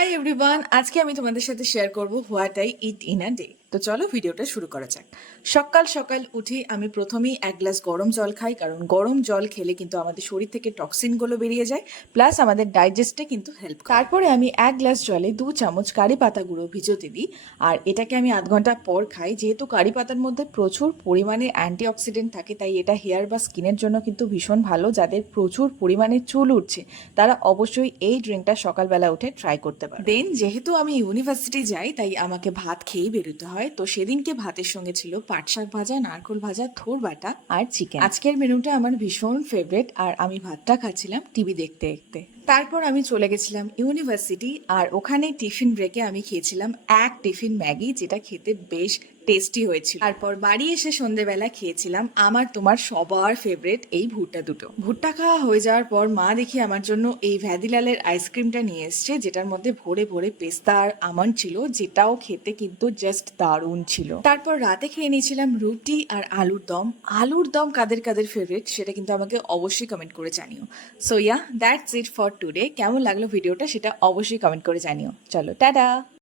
Hi everyone, আজকে আমি তোমাদের সাথে শেয়ার করব what I it in a day. তো চলো ভিডিওটা শুরু করা যাক। সকাল সকাল উঠে আমি প্রথমেই এক গ্লাস গরম জল খাই, কারণ গরম জল খেলে কিন্তু আমাদের শরীর থেকে টক্সিনগুলো বেরিয়ে যায়, প্লাস আমাদের ডাইজেস্টে কিন্তু হেল্প করে। তারপরে আমি এক গ্লাস জলে 2 চামচ কারি পাতা গুঁড়ো ভিজোতে দিই, আর এটাকে আমি আধ ঘন্টা পর খাই। যেহেতু কারি পাতার মধ্যে প্রচুর পরিমাণে অ্যান্টিঅক্সিডেন্ট থাকে, তাই এটা হেয়ার বা স্কিনের জন্য কিন্তু ভীষণ ভালো। যাদের প্রচুর পরিমাণে চুল উঠছে তারা অবশ্যই এই ড্রিঙ্কটা সকালবেলা উঠে ট্রাই করতে পারে। দেন যেহেতু আমি ইউনিভার্সিটি যাই, তাই আমাকে ভাত খেয়েই বেরোতে হয়। তো সেদিনকে ভাতের সঙ্গে ছিল পাট শাক ভাজা, নারকোল ভাজা, থোর বাটা আর চিকেন। আজকের মেনুটা আমার ভীষণ ফেভারিট, আর আমি ভাতটা খাচ্ছিলাম টিভি দেখতে দেখতে। তারপর আমি চলে গেছিলাম ইউনিভার্সিটি, আর ওখানে টিফিন ব্রেকে আমি খেয়েছিলাম এক টিফিন ম্যাগি, যেটা খেতে বেশ টেস্টি হয়েছিল। তারপর বাড়ি এসে সন্ধেবেলা খেয়েছিলাম আমার তোমার সবার ফেভারিট এই ভুট্টা দুটো। ভুট্টা খাওয়া হয়ে যাওয়ার পর মা দেখি আমার জন্য এই ভ্যাদিলালের আইসক্রিমটা নিয়ে এসছে, যেটার মধ্যে ভরে ভরে পেস্তা আর আমন্ড ছিল, যেটাও খেতে কিন্তু জাস্ট দারুণ ছিল। তারপর রাতে খেয়ে নিয়েছিলাম রুটি আর আলুর দম। আলুর দম কাদের কাদের ফেভারিট সেটা কিন্তু আমাকে অবশ্যই কমেন্ট করে জানিও। So yeah, that's it for today. কেমন লাগলো ভিডিওটা সেটা অবশ্যই কমেন্ট করে জানিও। চলো টাটা।